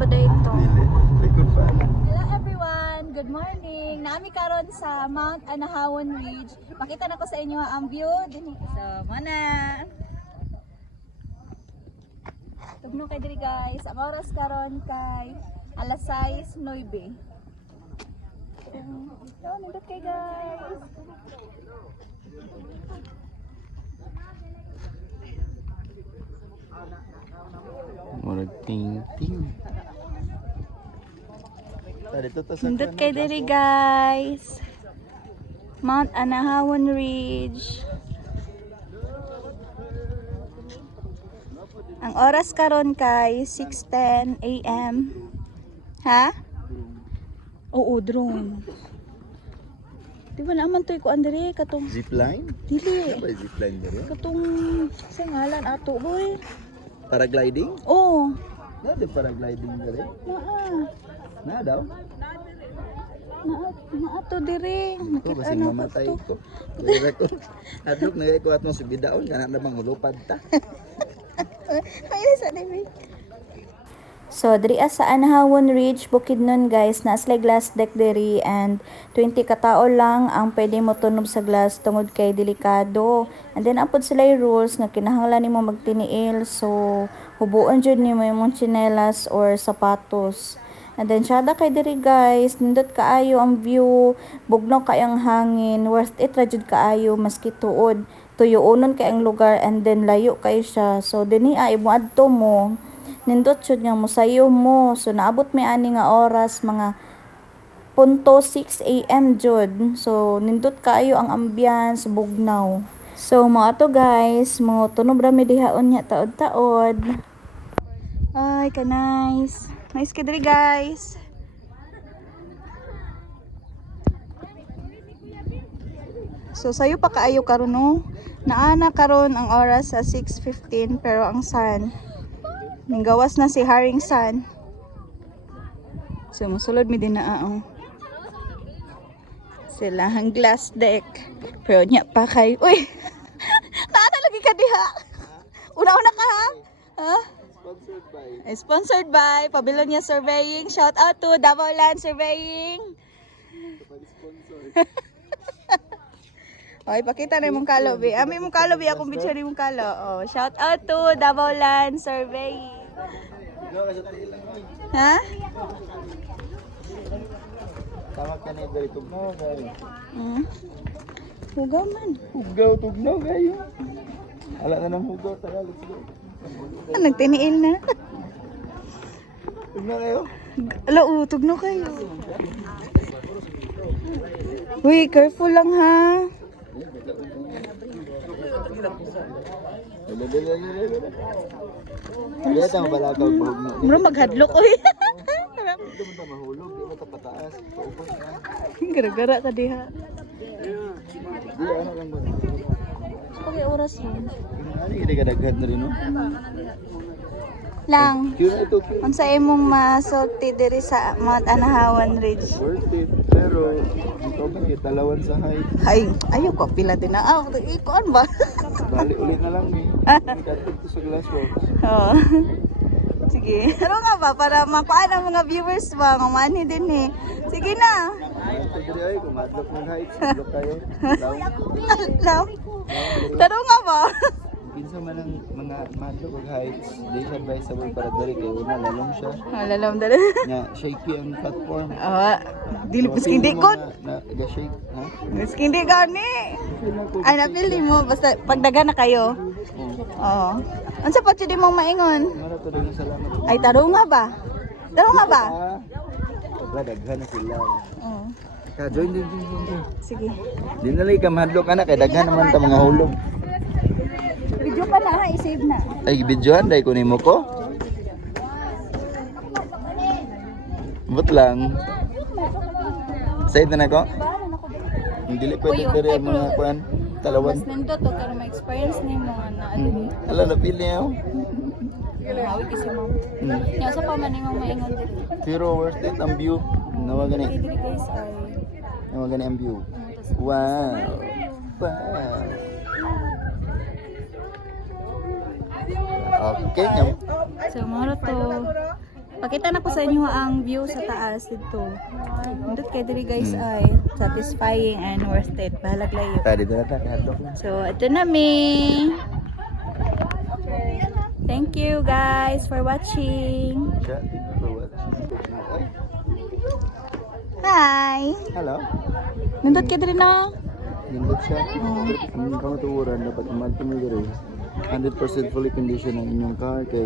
ba dito? Dili. Likod pa. Hello everyone! Good morning! Naami karon sa Mount Anahawan Ridge. Makita na ko sa inyo ang view. So, mana! Tugno kay diri guys. Ang oras karon kay alas 6:09. So, nindot kay guys. Murag ting-ting. Dito to sa Nindot kay diri guys. Mount Anahawan Ridge. Ang oras karon kay 6:10 AM. Ha? Oo, drone. Di ba naman to ikuan diri katong zipline? dili. Ano ba yung zipline dito? Katong sa ngalan ato boy. Paragliding? Oo. Dati paragliding dito. Naa. Na daw? Naato diri. Ito kasi mamatay ko. Dira ko. Adlok na ko atong sa bidaon kana na bang mulupad ta. Ay, sa diri. So, diri sa Anahawan Ridge, Bukidnon guys, na sila glass deck diri and 20 katao lang ang pwede mo tunob sa glass tungod kay delikado. And then apod sila yung rules nga kinahanglan nimo magtiniil. So, hubuon jud nimo imong tsinelas or sapatos. And then syada kay diri guys, nindot kaayo ang view, bugno kay ang hangin, worth it ra jud kaayo maski tuod. Tuyoonon kay ang lugar and then layo kay siya. So, dinhi ay mo adto mo. Nindot jud nga mosayo mo. So naabot mi ani nga oras mga 6 AM jud. So nindot kaayo ang ambience bugnaw. So mo ato guys, mo tunog ra mi dihaon nya taod-taod. Ay ka nice. Nice ka diri guys. So sayo pa kaayo karon no. Naana karon ang oras sa 6:15 pero ang sun ninggawas na si Haring Sun. So, musulod mi din na sila ang glass deck. Pero niya pa kay, uy! Naana lagi ka diha! Una-una ka ha? Ha? Sponsored by Sponsored by Pabilonia Surveying. Shout out to Davao Land Surveying. Okay, pakita na yung kalobi. Ami mong kalobi, akong picture yung kalo. Oh, shout out to Davao Land Surveying. Ha? tawag ka na diri tugnaw gay. Hugaw man. Hugaw tugnaw gay. Ala na nang hugaw tara let's go. Nagtiniil na. Tugnaw kayo. Ala, tugno kayo. Uy, careful lang ha. Dili ta mabalakaw bahugno. Mura maghadlok oy. Dito mo ta mahulog, di mo ta pataas. Paupos na. Gara-gara ka diha. Di ano lang ba? Okay, oras yun. Ani gid ka daghan na rin no. Lang. Cute ito cute. Unsa imong masulti diri sa Mount Anahawan Ridge? Worth it. Pero ito ba kita talawan sa height. Ay, ayo ko pila din na. Ikuan ba? Balik ulit na lang ni. Dapat to sa glass box. Oo. Sige. Ano nga ba? Para makuhaan ang mga viewers ba? Mamani din eh. Sige na. Ito diri ay kumadlok ng height, sadlok kayo. Alam. Taro nga ba? Kinsa man ang mga madlok og heights, di siya advisable para diri kay una lalong siya. Alam dala. Nya shaky ang platform. Dili miskin di ko. Na shake, ha? Miskin di ka ni. Ay, napili mo. Basta pagdaga na kayo. Oo. Ano sa patyo di mong maingon? Mara to din salamat. Ay, taro nga ba? Taro nga ba? Wala daghan na sila. Oo. Ka join din. Sige. Di na lay ka mahadlok ana kay daghan naman ta mga hulog. Video pa na ha, i-save na. Ay videohan dai ko nimo ko. But lang. Save na ko. Dili pwede diri ang mga kuan talawan. Mas nindot to karon ma-experience nimo nga na Ala na pili ako. hawi kasi mo. Nya sa pa man imong maingon diri. Pero worth it ang view. Nawa gani. Diri guys ay Nawa gani ang view. Wow. Wow. Okay. so moro to Pakita na po sa inyo ang view sa taas dito. Nindot kay diri guys ay satisfying and worth it. Bahalag layo. Tadi dito na tayo. So, ito na mi. Thank you guys for watching. Hi. Hello. Nindot kay diri no. Nindot siya. Ang kamatuuran dapat umaltong diri. 100% fully condition ang inyong car kay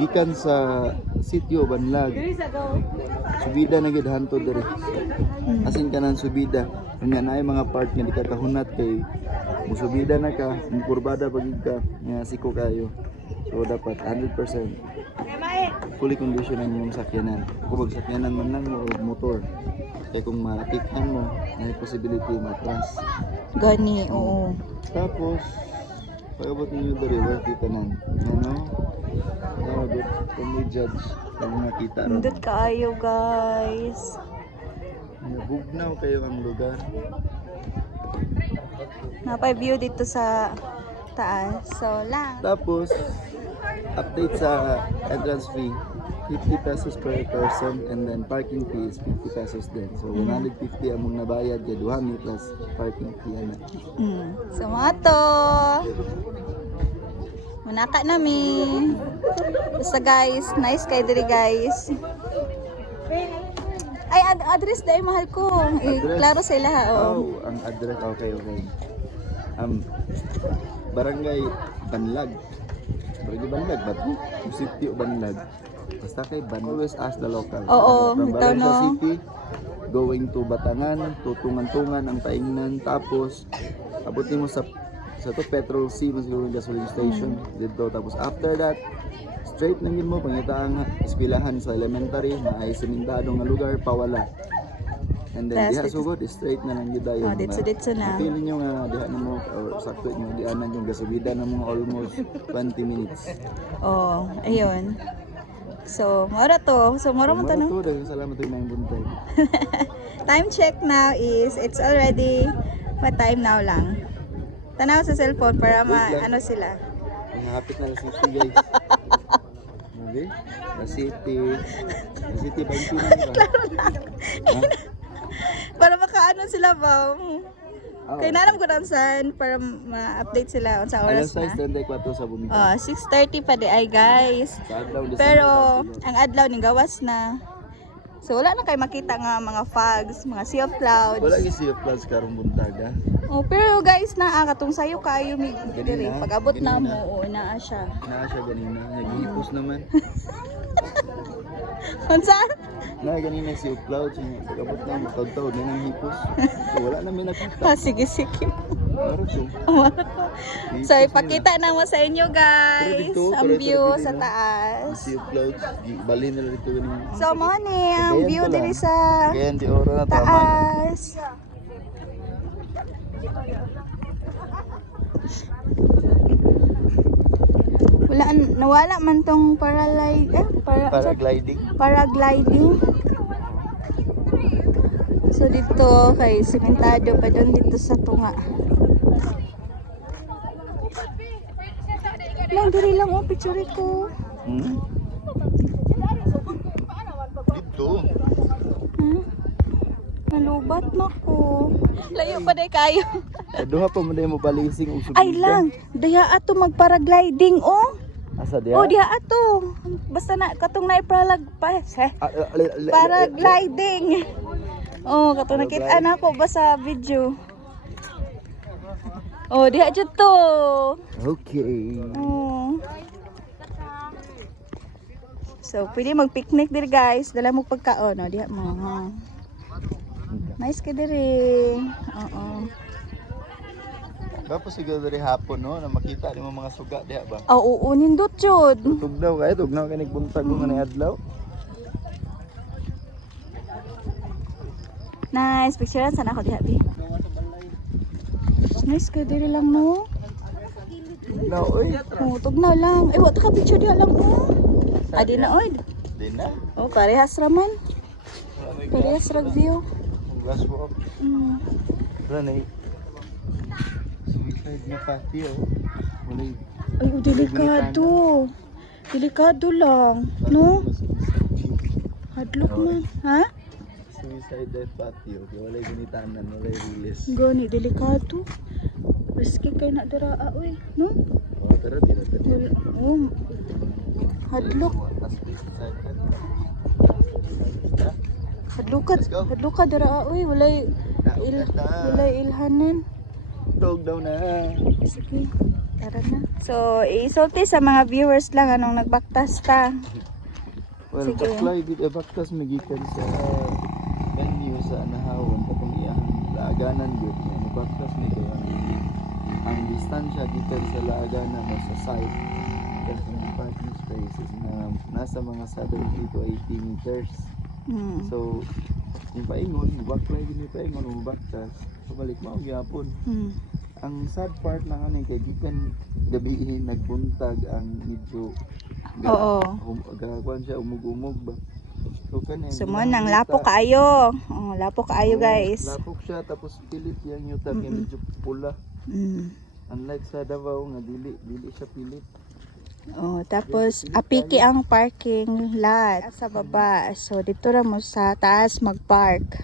gikan sa sitio Banlag. Subida na gid hanto diri. Asin ka nang subida. Nga naay mga part nga di ka kahunat kay musubida na ka, mukurbada pagid ka, nga siko kayo. So dapat 100% fully condition ang inyong sakyanan. Kung magsakyanan man lang mo o motor. Kaya kung matikhan mo, may possibility matras. Gani, oo. Tapos, pag-abot ninyo dali, worth it na. Ano? Pag-abot, kung may judge, kung nakita rin. Nindot kaayo guys. Bugnaw kayo ang lugar. Napay view dito sa taas. So lang. Tapos, update sa entrance fee. 50 pesos per person and then parking fee is 50 pesos din. So 150 among nabayad kay duhami plus parking fee ana. So mga to. Munaka nami. Basta guys, nice kay diri guys. Ay address dai mahal ko. Klaro sa ila ha. Oh, ang address okay. Barangay Banlag. Barangay Banlag ba to? City o Banlag. Basta kay always ask the local. Oo, From ito Valencia no. City, going to Batangan, tutungan-tungan ang taingnan, tapos abutin mo sa to Petrol C, mas siguro yung gasoline station dito. Tapos after that, straight na mo, pangita ang eskwelahan sa elementary, na ay simintadong nga lugar, pawala. And then diha sugod, straight na lang gid Oh, ayon. ditso na. Feeling nyo nga diha na mo, or sakto nyo, dianan yung gasubida na mga almost 20 minutes. Oh, ayun. So, mora to. So, mora mo to, no? Daghang salamat yung mga buntag. Time check now is, it's already, what time now lang? Tanaw sa cellphone para ano sila. Hapit na la city guys. Okay? La city. La city 20 na ba? Para makaano sila ba? Kaya nalam ko lang saan para ma-update sila sa oras Alas na. 6:34 sa bumi. 6:30 pa di ay guys. Sa adlaw December Pero 20. ang adlaw ni gawas na. So wala na kayo makita nga mga fogs, mga sea of clouds. Wala gi sea of clouds karong buntaga. Oh, pero guys katong sayo kayo mi diri. Ganina, Pag-abot na mo, ganina. naa siya. Naa siya ganina, naghihipos naman. Unsa? Na ganina sea of clouds, pag-abot na mo taw-taw din ang hipos. So wala na may nakita. Sige. Maro to. So ipakita na mo sa inyo guys dito, ang pero view dito, sa no? taas. Sea of clouds, bali na dito ganina. So mo ni ang Cagayan view pa lang. diri sa Cagayan de Oro na tama. taas. Nawala man tong Paragliding. paragliding. So dito kay sementado pa doon dito sa tunga. Lang diri lang picture ko. Dito. Nalubat na ko. Layo pa day kayo. Duha pa mo mo balising og Ay lang, daya ato magparagliding Asa dia? diha ato. Basta na katong na paralag pa. Paragliding. Katong nakita na ko ba sa video. Diha jud to. Okay. So, pwede mag-picnic dir guys. Dala mo pagkaon, diha mo. Nice ka diri. Tapos siguro diri hapon no, na makita ni mo mga suga diha ba? Oo, nindot jud. Tugnaw kay nagbuntag mo nga adlaw. Nice, picturean sana ako diha di. Nice ka diri lang no. No, oy. Tugnaw lang. Wa ta ka picture diha lang Adi na oy. Di na. Parehas raman. Parehas rag view. Glass walk. Wala na suicide na patio. Wala Ay, delikado. Delikado lang, no? Mas suicide. Hadlok man. Ha? Suicide dive patio. Kaya walay ginitanan, walay release. Gani, delikado. Risky kay na dira oy, no? Oh, tara, tira, tira. Oh, hadlok. As suicide ka. Hadlukat, Let's go. hadlukat dira oy, walay walay ilhanan. Tog daw na. Sige, tara na. So, isulti sa mga viewers lang anong nagbaktas ta. Well, Sige. baklay gid baktas magikan sa venue sa Anahawon katong iyang laaganan gud. Ano baktas ni kay ang distansya gikan sa laaganan mo sa site kasi ang parking space is na nasa mga 70 to 80 meters. So, yung paingon, baklay gid ni paingon baktas. Pabalik mo gyapon. Ang sad part na kanay kay gikan gabihin nagbuntag ang medyo Oo. gagawan siya umug-umug ba. So kanin. Sumon ang lapo kaayo. Oh, lapo kaayo guys. Lapok siya tapos pilit yang yuta kay medyo pula. Unlike sa Davao nga dili siya pilit. Oh, tapos apiki ang parking lot sa baba. So dito ra mo sa taas mag-park.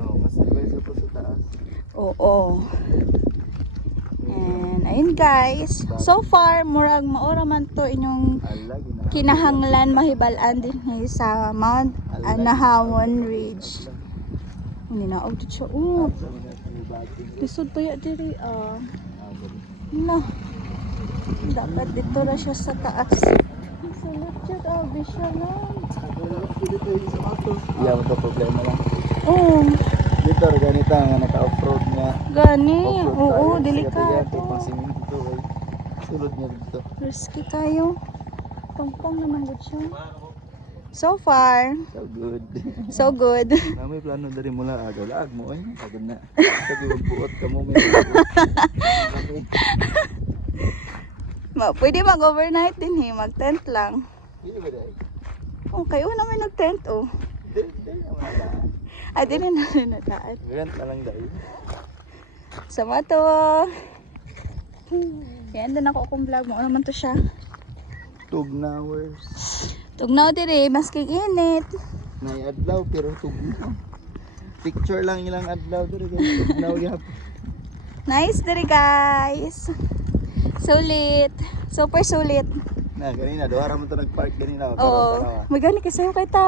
Oh, mas advice ko sa taas. Oo. And ayun guys, so far murag maora man to inyong Ala gina. kinahanglan mahibalan din ngayon sa Mount Anahawon Ridge. Hindi na out siya. Oh, lisod pa ya diri. No. Dapat dito na siya sa taas. Salot siya, bisya lang. Yeah, mo problema lang. Oh, Dito ganito nga naka-off-road nga. gani. Off-road Oo, tayo. delikado. Pang simento to ay sulod niya dito. Risky kayo. Pangpang naman good siya. So far, So good. so good. May plano dari mula agaw laag mo ay agad na. Kasi buot ka mo may. Pwede mag-overnight din mag-tent lang. Dili ba dai? Oh, kayo naman nag-tent oh. Dili naman na. Ay, din na rin nataan. Rent na lang dai. Sama to. Yan, din ako akong vlog mo. Ano naman to siya? 2 hours. Tugnaw dire, masking init. Nay adlaw pero tugnaw. Picture lang ilang adlaw diri guys. Tugnaw gyapon. Nice dire guys. Sulit. Super sulit. Na ganina do ara mo to nag-park ganina. Oo. Magani kasayo kay ta.